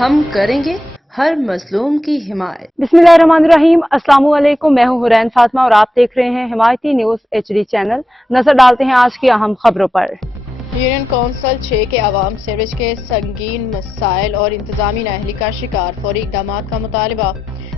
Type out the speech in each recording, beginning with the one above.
ہم کریں گے ہر مظلوم کی حمایت۔ بسم اللہ الرحمن الرحیم، السلام علیکم، میں ہوں حرین فاطمہ اور آپ دیکھ رہے ہیں حمایتی نیوز HD چینل۔ نظر ڈالتے ہیں آج کی اہم خبروں پر۔ یونین کونسل 6 کے عوام سیوریج کے سنگین مسائل اور انتظامی نااہلی کا شکار، فوری اقدامات کا مطالبہ۔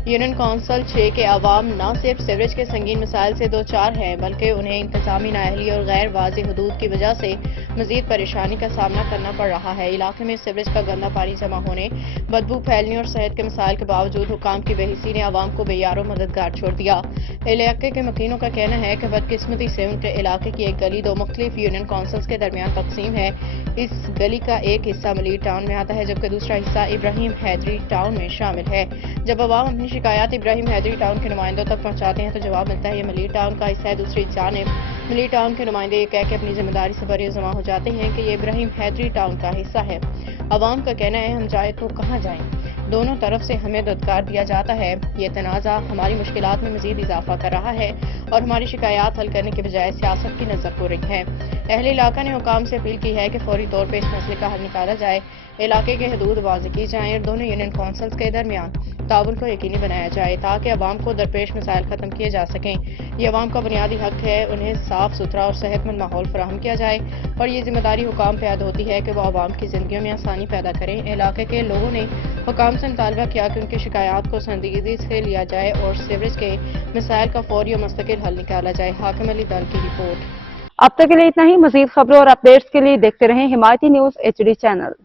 یونین کونسل 6 کے عوام نہ صرف سیوریج کے سنگین مسائل سے دوچار ہیں بلکہ انہیں انتظامی نااہلی اور غیر واضح حدود کی وجہ سے مزید پریشانی کا سامنا کرنا پڑ رہا ہے۔ علاقے میں سیوریج کا گندا پانی جمع ہونے، بدبو پھیلنے اور صحت کے مسائل کے باوجود حکام کی بے حسی نے عوام کو بے یار و مددگار چھوڑ دیا۔ علاقے کے مکینوں کا کہنا ہے کہ بدقسمتی سے ان کے علاقے کی ایک گلی دو مختلف یونین کونسلز کے درمیان تقسیم ہے۔ اس گلی کا ایک حصہ ملیر ٹاؤن میں آتا ہے جبکہ دوسرا حصہ ابراہیم حیدری ٹاؤن میں شامل ہے۔ جب عوام اپنی شکایات ابراہیم حیدری ٹاؤن کے نمائندوں تک پہنچاتے ہیں تو جواب ملتا ہے یہ ملیر ٹاؤن کا حصہ ہے۔ دوسری جانب ملیر ٹاؤن کے نمائندے یہ کہہ کے اپنی ذمہ داری سے بری ذمہ ہو جاتے ہیں کہ یہ ابراہیم حیدری ٹاؤن کا حصہ ہے۔ عوام کا کہنا ہے ہم جائیں تو کہاں جائیں، دونوں طرف سے ہمیں دھتکار دیا جاتا ہے۔ یہ تنازع ہماری مشکلات میں مزید اضافہ کر رہا ہے اور ہماری شکایات حل کرنے کے بجائے سیاست کی نظر ہو رہی ہے۔ اہل علاقہ نے حکام سے اپیل کی ہے کہ فوری طور پر اس مسئلے کا حل نکالا جائے، علاقے کے حدود واضح کی جائیں اور دونوں یونین کونسلز کے درمیان تعاون کو یقینی بنایا جائے تاکہ عوام کو درپیش مسائل ختم کیے جا سکیں۔ یہ عوام کا بنیادی حق ہے، انہیں صاف ستھرا اور صحت مند ماحول فراہم کیا جائے اور یہ ذمہ داری حکام پہ عائد ہوتی ہے کہ وہ عوام کی زندگیوں میں آسانی پیدا کریں۔ علاقے کے لوگوں نے حکام سے مطالبہ کیا کہ ان کی شکایات کو سنجیدگی سے لیا جائے اور سیوریج کے مسائل کا فوری اور مستقل حل نکالا جائے۔ حاکم علی دل کی رپورٹ۔ اب تک کے لیے اتنا ہی، مزید خبروں اور اپڈیٹس کے لیے دیکھتے رہیں حمایتی نیوز HD چینل۔